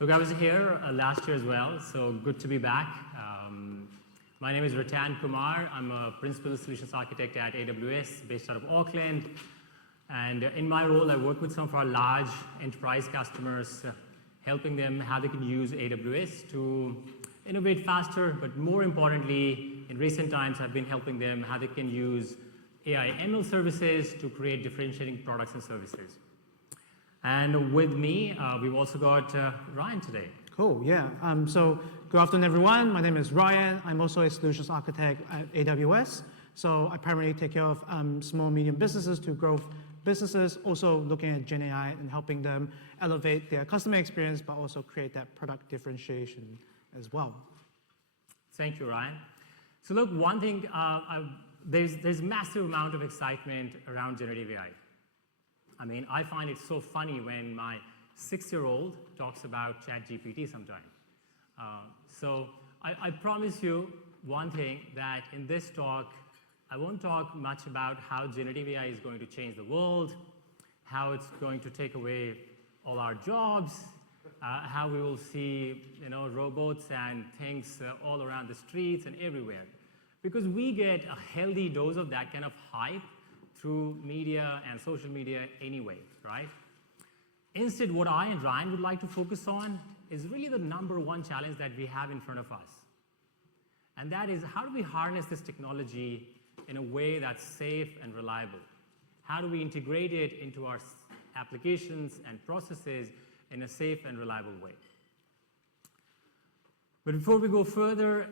Look, I was here last year as well, so good to be back. My name is Ratan Kumar. I'm a Principal Solutions Architect at AWS based out of Auckland. And in my role, I work with some of our large enterprise customers, helping them how they can use AWS to innovate faster, but more importantly, in recent times, I've been helping them how they can use AI ML services to create differentiating products and services. And with me, we've also got Ryan today. Cool, yeah. So good afternoon, everyone. My name is Ryan. I'm also a solutions architect at AWS. So I primarily take care of small, medium businesses to growth businesses, also looking at Gen AI and helping them elevate their customer experience, but also create that product differentiation as well. Thank you, Ryan. So look, one thing, there's massive amount of excitement around generative AI. I mean, I find it so funny when my 6-year-old talks about ChatGPT sometime. So I promise you one thing, that in this talk, I won't talk much about how generative AI is going to change the world, how it's going to take away all our jobs, how we will see robots and things all around the streets and everywhere. Because we get a healthy dose of that kind of hype through media and social media anyway, right? Instead, what I and Ryan would like to focus on is really the #1 challenge that we have in front of us. And that is, how do we harness this technology in a way that's safe and reliable? How do we integrate it into our applications and processes in a safe and reliable way? But before we go further,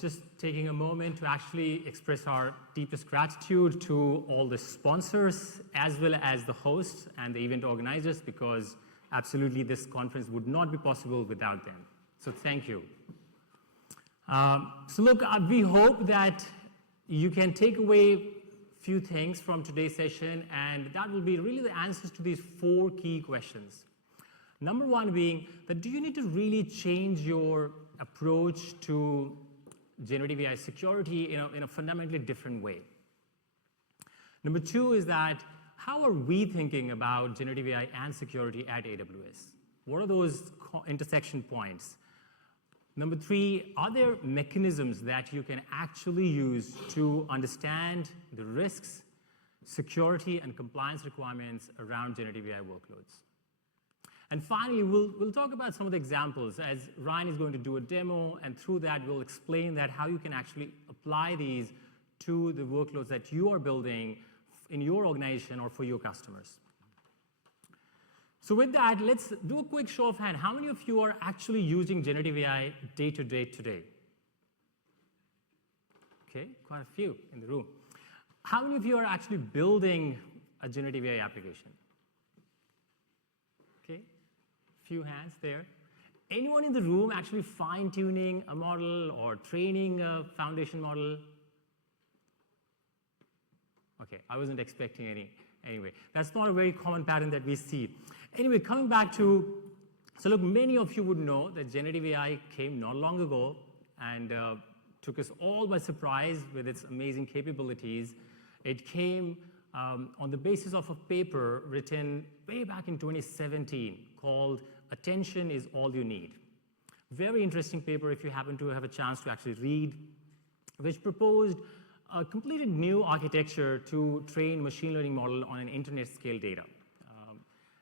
just taking a moment to actually express our deepest gratitude to all the sponsors, as well as the hosts and the event organizers, because absolutely this conference would not be possible without them. So thank you. So look, we hope that you can take away a few things from today's session, and that will be really the answers to these 4 key questions. #1 being that, do you need to really change your approach to generative AI security in a fundamentally different way? #2 is that, how are we thinking about generative AI and security at AWS? What are those intersection points? #3, are there mechanisms that you can actually use to understand the risks, security, and compliance requirements around generative AI workloads? And finally, we'll talk about some of the examples, as Ryan is going to do a demo, and through that, we'll explain that how you can actually apply these to the workloads that you are building in your organization or for your customers. So with that, let's do a quick show of hands. How many of you are actually using generative AI day to day today? Okay, quite a few in the room. How many of you are actually building a generative AI application? Okay, few hands there. Anyone in the room actually fine-tuning a model or training a foundation model? Okay, I wasn't expecting any. Anyway, that's not a very common pattern that we see. Anyway, coming back to, so look, many of you would know that generative AI came not long ago and took us all by surprise with its amazing capabilities. It came on the basis of a paper written way back in 2017 called "Attention is All You Need." Very interesting paper if you happen to have a chance to actually read, which proposed a completely new architecture to train machine learning model on an internet scale data,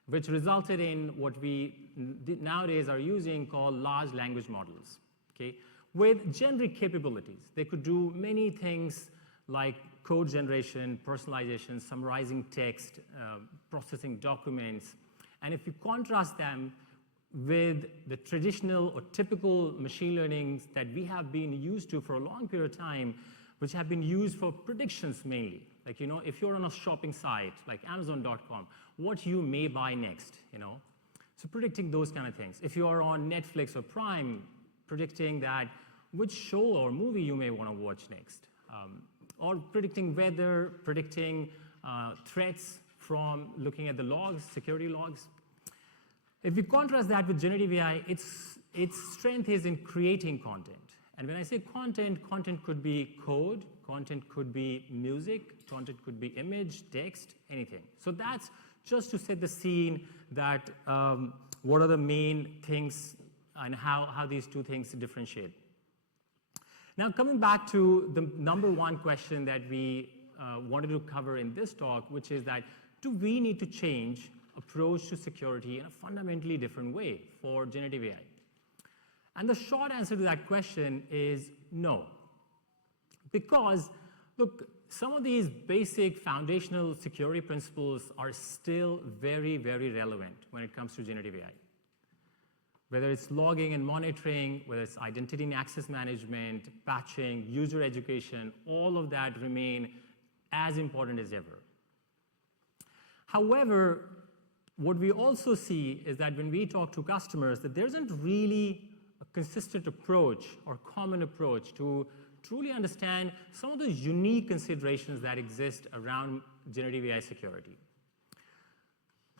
which resulted in what we nowadays are using called large language models, okay? With generic capabilities. They could do many things like code generation, personalization, summarizing text, processing documents. And if you contrast them with the traditional or typical machine learnings that we have been used to for a long period of time, which have been used for predictions mainly. Like, if you're on a shopping site like Amazon.com, what you may buy next, So predicting those kind of things. If you're on Netflix or Prime, predicting that which show or movie you may want to watch next. Or predicting weather, predicting threats from looking at the logs, security logs. If we contrast that with generative AI, its strength is in creating content. And when I say content, content could be code, content could be music, content could be image, text, anything. So that's just to set the scene that what are the main things and how these two things differentiate. Now, coming back to the number one question that we wanted to cover in this talk, which is that do we need to change approach to security in a fundamentally different way for generative AI? And the short answer to that question is no. Because, look, some of these basic foundational security principles are still very, very relevant when it comes to generative AI. Whether it's logging and monitoring, whether it's identity and access management, patching, user education, all of that remain as important as ever. However, what we also see is that when we talk to customers, that there isn't really a consistent approach or common approach to truly understand some of the unique considerations that exist around generative AI security.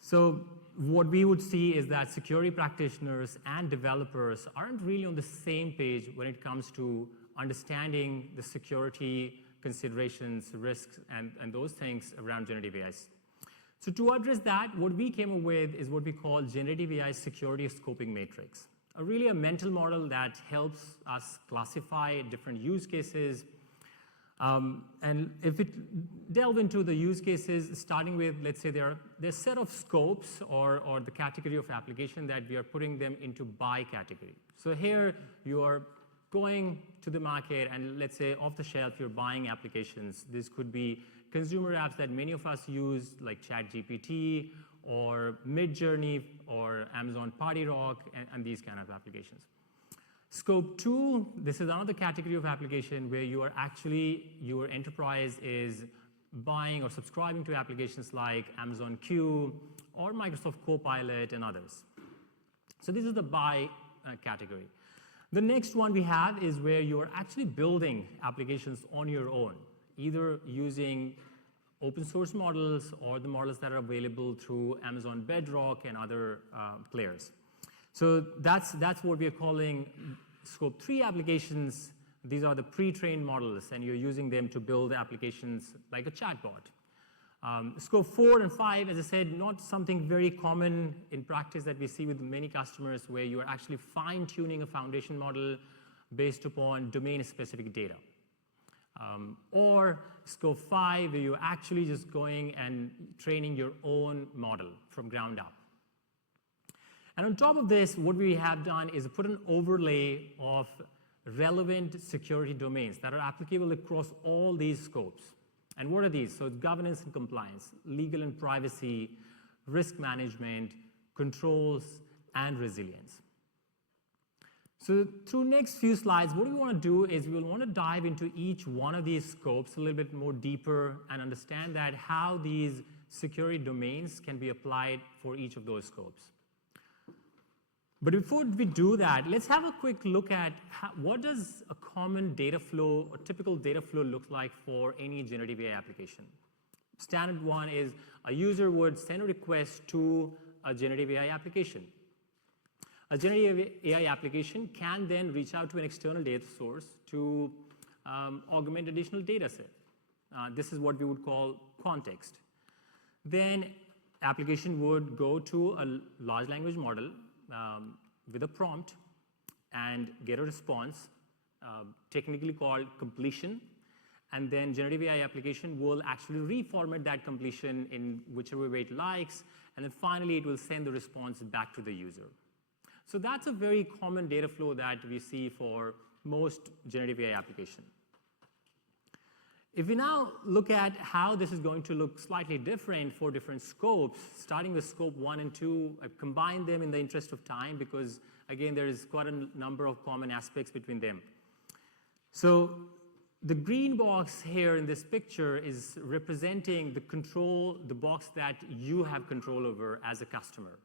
So what we would see is that security practitioners and developers aren't really on the same page when it comes to understanding the security considerations, risks, and those things around generative AI. So to address that, what we came up with is what we call generative AI security scoping matrix. Really a mental model that helps us classify different use cases. And if we delve into the use cases, starting with, let's say, there's a set of scopes or the category of application that we are putting them into by category. So here you are going to the market and let's say off the shelf you're buying applications. This could be consumer apps that many of us use like ChatGPT or Midjourney or Amazon Party Rock and these kind of applications. Scope 2, this is another category of application where you are actually, your enterprise is buying or subscribing to applications like Amazon Q or Microsoft Copilot and others. So this is the buy category. The next one we have is where you're actually building applications on your own, either using open source models or the models that are available through Amazon Bedrock and other players. So that's what we are calling scope 3 applications. These are the pre-trained models, and you're using them to build applications like a chatbot. Scope 4 and 5, as I said, not something very common in practice that we see with many customers where you are actually fine-tuning a foundation model based upon domain-specific data. Or scope 5, where you're actually just going and training your own model from ground up. And on top of this, what we have done is put an overlay of relevant security domains that are applicable across all these scopes. And what are these? So it's governance and compliance, legal and privacy, risk management, controls, and resilience. So through next few slides, what we want to do is we will want to dive into each one of these scopes a little bit more deeper and understand that how these security domains can be applied for each of those scopes. But before we do that, let's have a quick look at what does a common data flow, a typical data flow look like for any generative AI application. Standard one is a user would send a request to a generative AI application. A generative AI application can then reach out to an external data source to augment additional data set. This is what we would call context. Then application would go to a large language model with a prompt and get a response, technically called completion. And then generative AI application will actually reformat that completion in whichever way it likes. And then finally, it will send the response back to the user. So that's a very common data flow that we see for most generative AI application. If we now look at how this is going to look slightly different for different scopes, starting with scope 1 and 2, I've combined them in the interest of time because, again, there is quite a number of common aspects between them. So the green box here in this picture is representing the box that you have control over as a customer.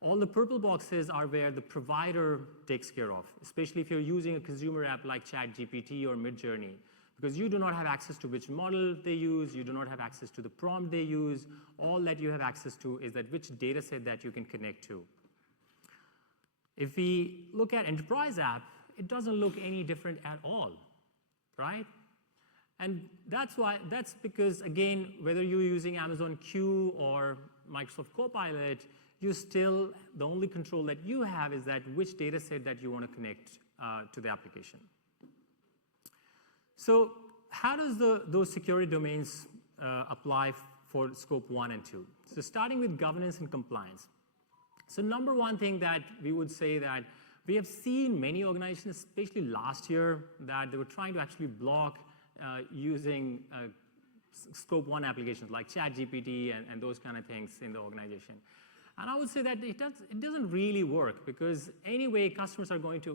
All the purple boxes are where the provider takes care of, especially if you're using a consumer app like ChatGPT or Midjourney, because you do not have access to which model they use, you do not have access to the prompt they use. All that you have access to is that which data set that you can connect to. If we look at enterprise app, it doesn't look any different at all, right? And that's because, again, whether you're using Amazon Q or Microsoft Copilot, the only control that you have is that which data set that you want to connect to the application. So how does those security domains apply for scope 1 and 2? So starting with governance and compliance. So number one thing that we would say that we have seen many organizations, especially last year, that they were trying to actually block using scope 1 applications like ChatGPT and those kind of things in the organization. And I would say that it doesn't really work, because anyway,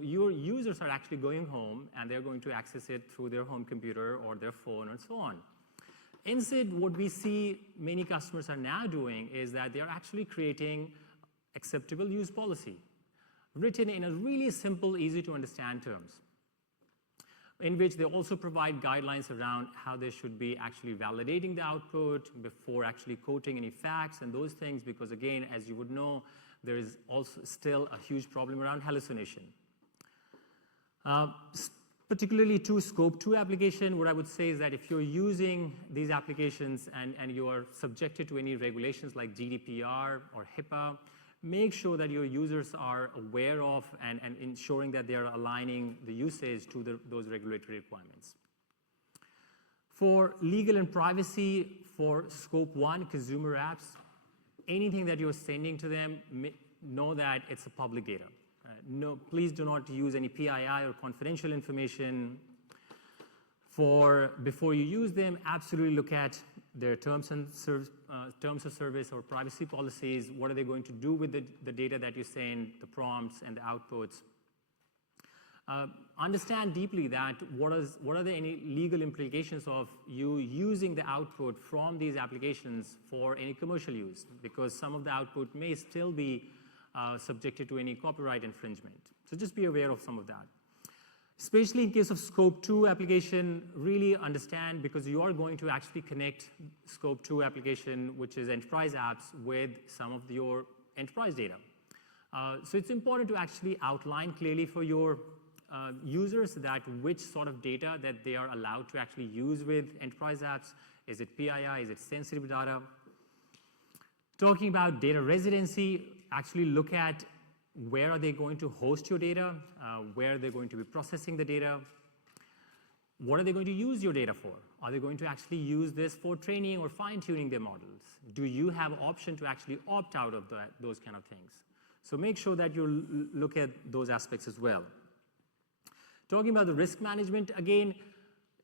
your users are actually going home and they're going to access it through their home computer or their phone and so on. Instead, what we see many customers are now doing is that they're actually creating acceptable use policy, written in a really simple, easy to understand terms, in which they also provide guidelines around how they should be actually validating the output before actually quoting any facts and those things, because again, as you would know, there is also still a huge problem around hallucination. Particularly to scope 2 application, what I would say is that if you're using these applications and you are subjected to any regulations like GDPR or HIPAA, make sure that your users are aware of and ensuring that they are aligning the usage to those regulatory requirements. For legal and privacy, for scope 1 consumer apps, anything that you're sending to them, know that it's a public data. No, please do not use any PII or confidential information. Before you use them, absolutely look at their terms of service or privacy policies. What are they going to do with the data that you send, the prompts and the outputs? Understand deeply that what are the any legal implications of you using the output from these applications for any commercial use, because some of the output may still be subjected to any copyright infringement. So just be aware of some of that. Especially in case of scope 2 application, really understand, because you are going to actually connect scope 2 application, which is enterprise apps, with some of your enterprise data. So it's important to actually outline clearly for your users that which sort of data that they are allowed to actually use with enterprise apps. Is it PII? Is it sensitive data? Talking about data residency, actually look at where are they going to host your data, where they're going to be processing the data, what are they going to use your data for? Are they going to actually use this for training or fine-tuning their models? Do you have option to actually opt out of those kind of things? So make sure that you look at those aspects as well. Talking about the risk management, again,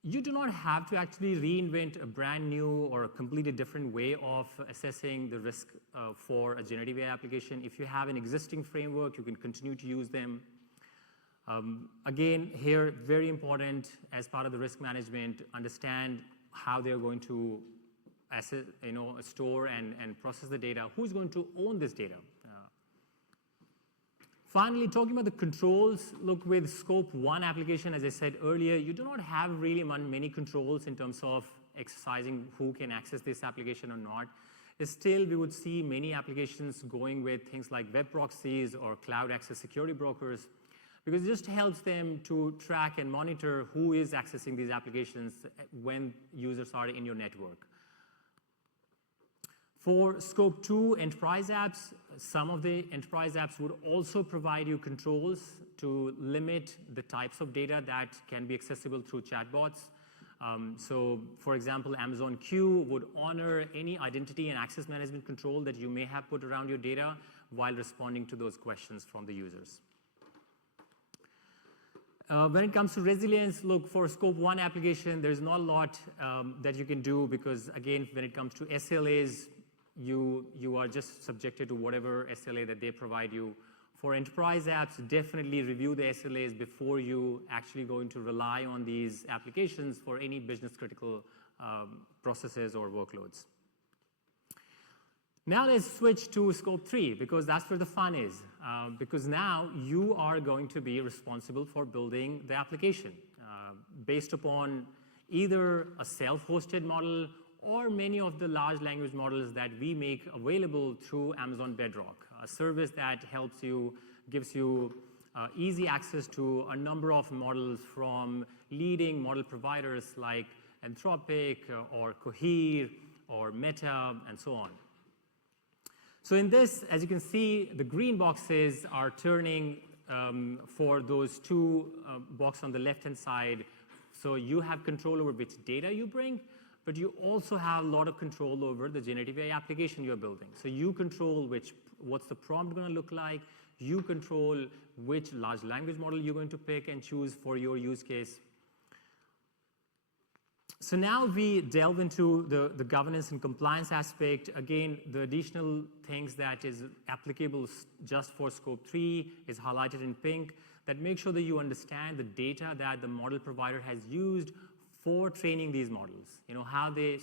you do not have to actually reinvent a brand new or a completely different way of assessing the risk for a generative AI application. If you have an existing framework, you can continue to use them. Again, here, very important as part of the risk management, understand how they're going to store and process the data. Who's going to own this data? Finally, talking about the controls, look, with scope 1 application, as I said earlier, you do not have really many controls in terms of exercising who can access this application or not. Still, we would see many applications going with things like web proxies or cloud access security brokers, because it just helps them to track and monitor who is accessing these applications when users are in your network. For scope 2 enterprise apps, some of the enterprise apps would also provide you controls to limit the types of data that can be accessible through chatbots. So, for example, Amazon Q would honor any identity and access management control that you may have put around your data while responding to those questions from the users. When it comes to resilience, look, for scope 1 application, there's not a lot that you can do, because, again, when it comes to SLAs, you are just subjected to whatever SLA that they provide you. For enterprise apps, definitely review the SLAs before you actually going to rely on these applications for any business critical processes or workloads. Now let's switch to scope 3, because that's where the fun is. Because now you are going to be responsible for building the application based upon either a self-hosted model or many of the large language models that we make available through Amazon Bedrock, a service that helps you, gives you easy access to a number of models from leading model providers like Anthropic or Cohere or Meta and so on. So in this, as you can see, the green boxes are turning for those two boxes on the left-hand side. So you have control over which data you bring, but you also have a lot of control over the generative AI application you're building. So you control what's the prompt going to look like. You control which large language model you're going to pick and choose for your use case. So now we delve into the governance and compliance aspect. Again, the additional things that is applicable just for scope 3 is highlighted in pink, that make sure that you understand the data that the model provider has used for training these models. You know, how they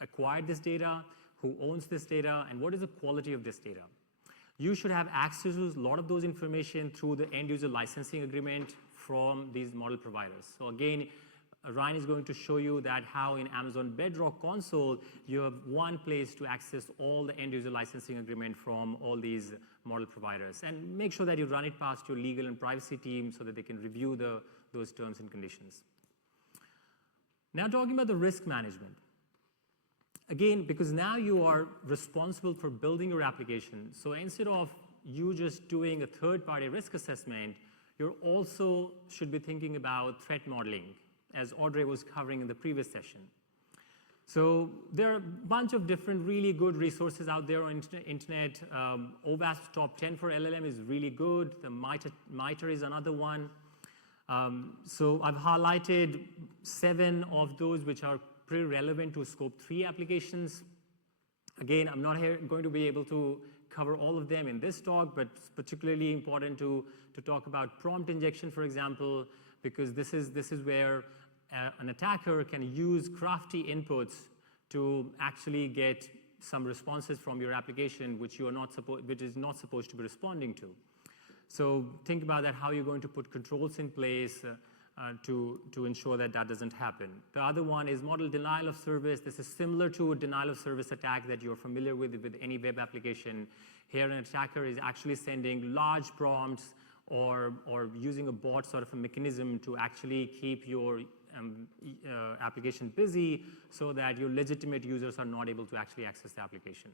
acquired this data, who owns this data, and what is the quality of this data. You should have access to a lot of those information through the end user licensing agreement from these model providers. So again, Ryan is going to show you that how in Amazon Bedrock console, you have one place to access all the end user licensing agreement from all these model providers. And make sure that you run it past your legal and privacy team so that they can review those terms and conditions. Now talking about the risk management. Again, because now you are responsible for building your application. So instead of you just doing a third-party risk assessment, you also should be thinking about threat modeling, as Audrey was covering in the previous session. So there are a bunch of different really good resources out there on internet. OWASP top 10 for LLM is really good. The MITRE is another one. So I've highlighted 7 of those which are pretty relevant to scope 3 applications. Again, I'm not going to be able to cover all of them in this talk, but it's particularly important to talk about prompt injection, for example, because this is where an attacker can use crafty inputs to actually get some responses from your application which is not supposed to be responding to. So think about that, how you're going to put controls in place to ensure that that doesn't happen. The other one is model denial of service. This is similar to a denial of service attack that you're familiar with any web application. Here, an attacker is actually sending large prompts or using a bot sort of a mechanism to actually keep your application busy so that your legitimate users are not able to actually access the application.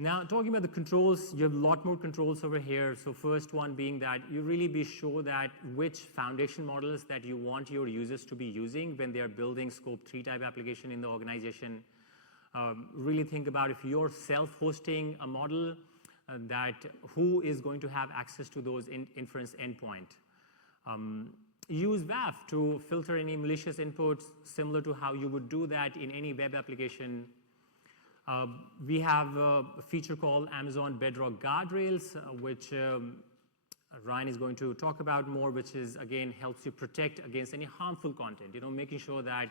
Now, talking about the controls, you have a lot more controls over here. So first one being that you really be sure that which foundation models that you want your users to be using when they are building scope 3 type application in the organization. Really think about if you're self-hosting a model, that who is going to have access to those inference endpoint. Use WAF to filter any malicious inputs, similar to how you would do that in any web application. We have a feature called Amazon Bedrock Guardrails, which Ryan is going to talk about more, which is, again, helps you protect against any harmful content, making sure that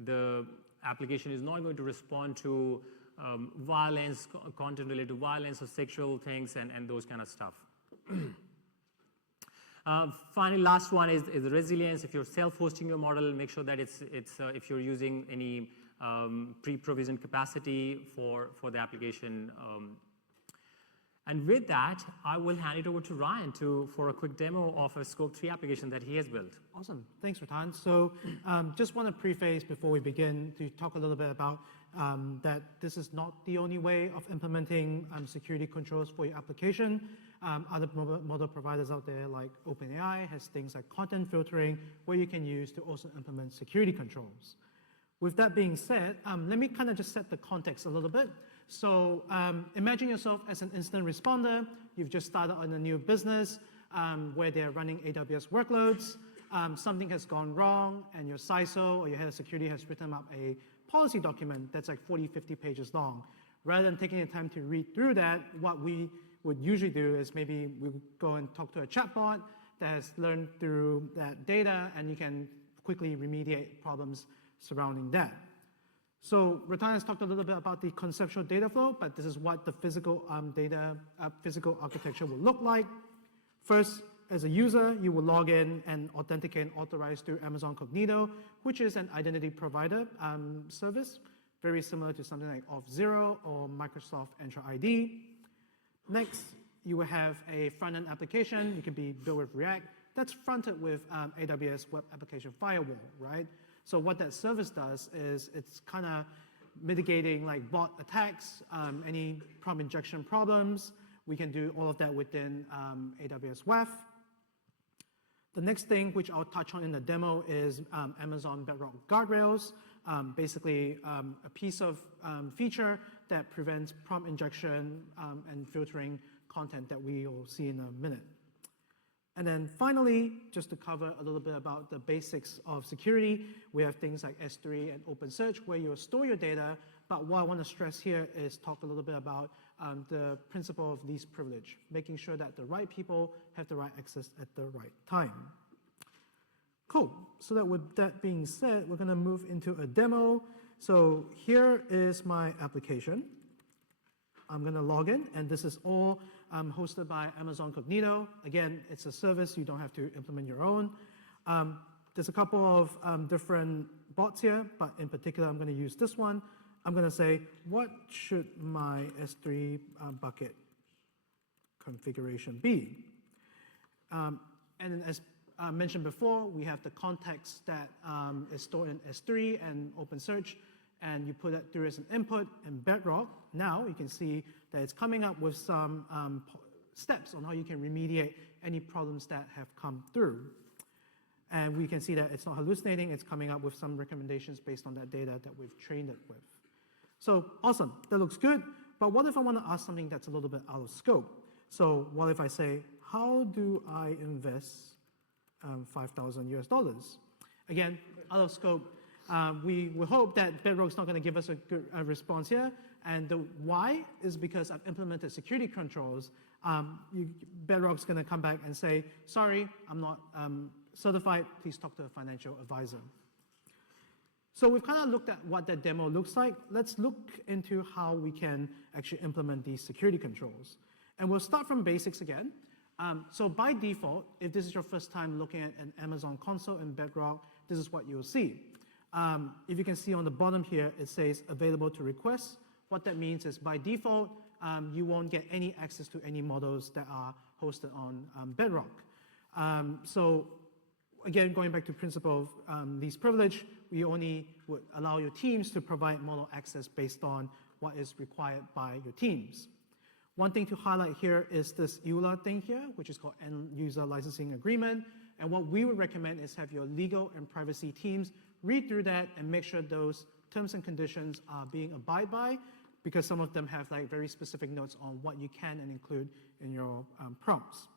the application is not going to respond to violence, content related to violence or sexual things and those kind of stuff. Finally, last one is resilience. If you're self-hosting your model, make sure that if you're using any pre-provisioned capacity for the application. And with that, I will hand it over to Ryan for a quick demo of a Scope 3 application that he has built. Awesome. Thanks, Ratan. So just want to preface before we begin to talk a little bit about that this is not the only way of implementing security controls for your application. Other model providers out there like OpenAI has things like content filtering where you can use to also implement security controls. With that being said, let me kind of just set the context a little bit. So imagine yourself as an incident responder. You've just started on a new business where they're running AWS workloads. Something has gone wrong, and your CISO or your head of security has written up a policy document that's like 40, 50 pages long. Rather than taking the time to read through that, what we would usually do is maybe we go and talk to a chatbot that has learned through that data, and you can quickly remediate problems surrounding that. So Ratan has talked a little bit about the conceptual data flow, but this is what the physical physical architecture will look like. First, as a user, you will log in and authenticate and authorize through Amazon Cognito, which is an identity provider service, very similar to something like Auth0 or Microsoft Entra ID. Next, you will have a front-end application. You can be built with React. That's fronted with AWS Web Application Firewall, right? So what that service does is it's kind of mitigating like bot attacks, any prompt injection problems. We can do all of that within AWS WAF. The next thing, which I'll touch on in the demo, is Amazon Bedrock Guardrails. Basically, a piece of feature that prevents prompt injection and filtering content that we will see in a minute. And then finally, just to cover a little bit about the basics of security, we have things like S3 and OpenSearch where you'll store your data. But what I want to stress here is talk a little bit about the principle of least privilege, making sure that the right people have the right access at the right time. Cool. So that with that being said, we're going to move into a demo. So here is my application. I'm going to log in, and this is all hosted by Amazon Cognito. Again, it's a service. You don't have to implement your own. There's a couple of different bots here, but in particular, I'm going to use this one. I'm going to say, what should my S3 bucket configuration be? And as mentioned before, we have the context that is stored in S3 and OpenSearch, and you put that through as an input in Bedrock. Now you can see that it's coming up with some steps on how you can remediate any problems that have come through. And we can see that it's not hallucinating, it's coming up with some recommendations based on that data that we've trained it with. So awesome, that looks good, but what if I want to ask something that's a little bit out of scope? So what if I say, how do I invest 5,000 US dollars? Again, out of scope. We hope that Bedrock's not going to give us a good response here. And the why is because I've implemented security controls. Bedrock's going to come back and say, sorry, I'm not certified. Please talk to a financial advisor. So we've kind of looked at what that demo looks like. Let's look into how we can actually implement these security controls. And we'll start from basics again. So by default, if this is your first time looking at an Amazon console in Bedrock, this is what you'll see. If you can see on the bottom here, it says available to request. What that means is by default, you won't get any access to any models that are hosted on Bedrock. So again, going back to principle of least privilege, we only would allow your teams to provide model access based on what is required by your teams. One thing to highlight here is this EULA thing here, which is called End User Licensing Agreement. And what we would recommend is have your legal and privacy teams read through that and make sure those terms and conditions are being abided by, because some of them have like very specific notes on what you can and include in your prompts.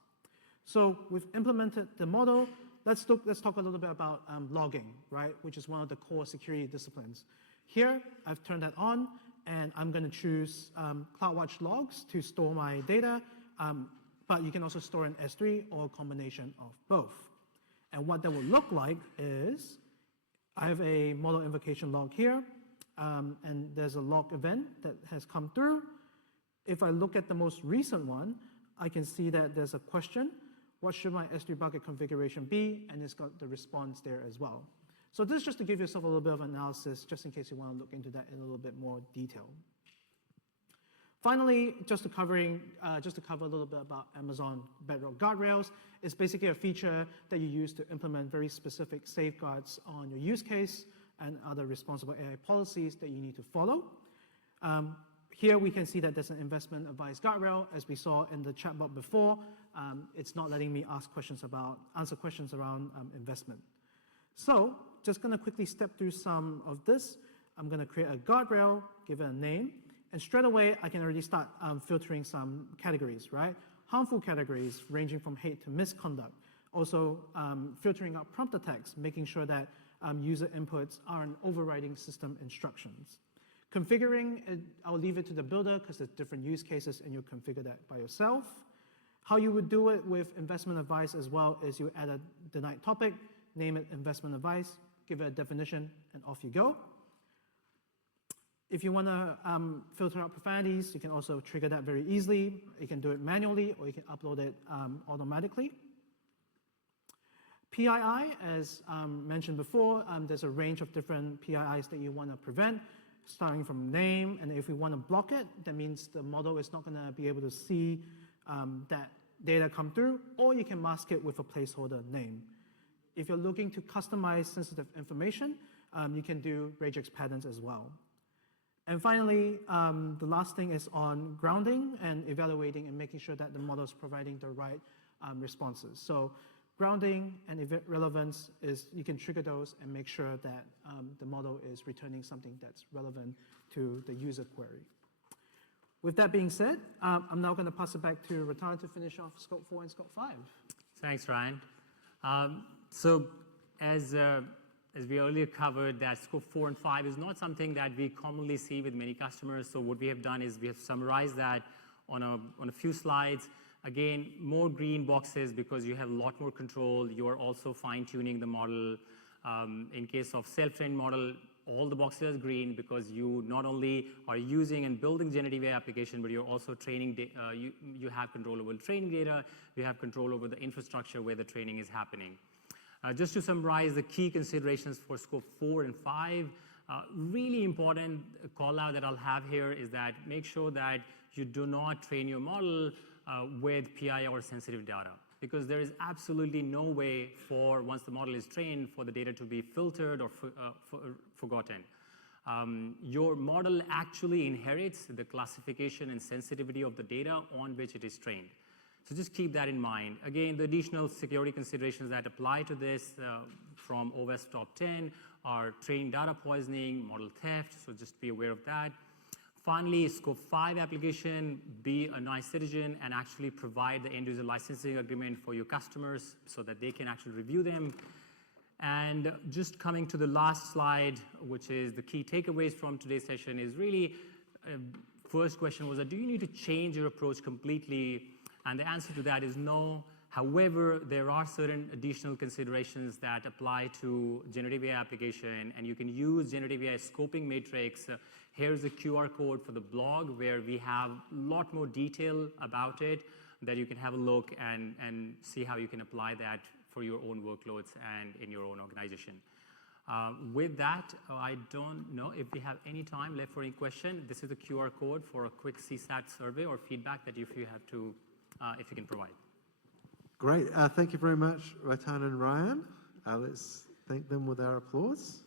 So we've implemented the model. Let's talk a little bit about logging, right, which is one of the core security disciplines. Here, I've turned that on, and I'm going to choose CloudWatch logs to store my data, but you can also store in S3 or a combination of both. And what that will look like is I have a model invocation log here, and there's a log event that has come through. If I look at the most recent one, I can see that there's a question. What should my S3 bucket configuration be? And it's got the response there as well. So this is just to give yourself a little bit of analysis, just in case you want to look into that in a little bit more detail. Finally, just to cover a little bit about Amazon Bedrock Guardrails, it's basically a feature that you use to implement very specific safeguards on your use case and other responsible AI policies that you need to follow. Here we can see that there's an investment advice guardrail, as we saw in the chatbot before. It's not letting me answer questions around investment. So just going to quickly step through some of this. I'm going to create a guardrail, give it a name, and straight away I can already start filtering some categories, right? Harmful categories ranging from hate to misconduct. Also filtering out prompt attacks, making sure that user inputs aren't overriding system instructions. Configuring, I'll leave it to the builder because there's different use cases and you'll configure that by yourself. How you would do it with investment advice as well is you add a denied topic, name it investment advice, give it a definition, and off you go. If you want to filter out profanities, you can also trigger that very easily. You can do it manually or you can upload it automatically. PII, as mentioned before, there's a range of different PIIs that you want to prevent, starting from name, and if we want to block it, that means the model is not going to be able to see that data come through, or you can mask it with a placeholder name. If you're looking to customize sensitive information, you can do regex patterns as well. And finally, the last thing is on grounding and evaluating and making sure that the model is providing the right responses. So grounding and relevance is you can trigger those and make sure that the model is returning something that's relevant to the user query. With that being said, I'm now going to pass it back to Ratan to finish off Scope 4 and Scope 5. Thanks, Ryan. So as we earlier covered, that Scope 4 and 5 is not something that we commonly see with many customers. So what we have done is we have summarized that on a few slides. Again, more green boxes because you have a lot more control. You're also fine-tuning the model. In case of self-trained model, all the boxes are green because you not only are using and building generative AI application, but you're also training, you have control over the training data, you have control over the infrastructure where the training is happening. Just to summarize the key considerations for Scope 4 and 5, really important call out that I'll have here is that make sure that you do not train your model with PI or sensitive data, because there is absolutely no way for, once the model is trained, for the data to be filtered or forgotten. Your model actually inherits the classification and sensitivity of the data on which it is trained. So just keep that in mind. Again, the additional security considerations that apply to this from OWASP top 10 are training data poisoning, model theft, so just be aware of that. Finally, Scope 5 application, be a nice citizen and actually provide the end-user licensing agreement for your customers so that they can actually review them. And just coming to the last slide, which is the key takeaways from today's session, is really, first question was, do you need to change your approach completely? And the answer to that is no. However, there are certain additional considerations that apply to generative AI application, and you can use generative AI scoping matrix. Here's a QR code for the blog where we have a lot more detail about it that you can have a look and see how you can apply that for your own workloads and in your own organization. With that, I don't know if we have any time left for any question. This is a QR code for a quick CSAT survey or feedback that if you have to, if you can provide. Great. Thank you very much, Ratan and Ryan. Let's thank them with our applause.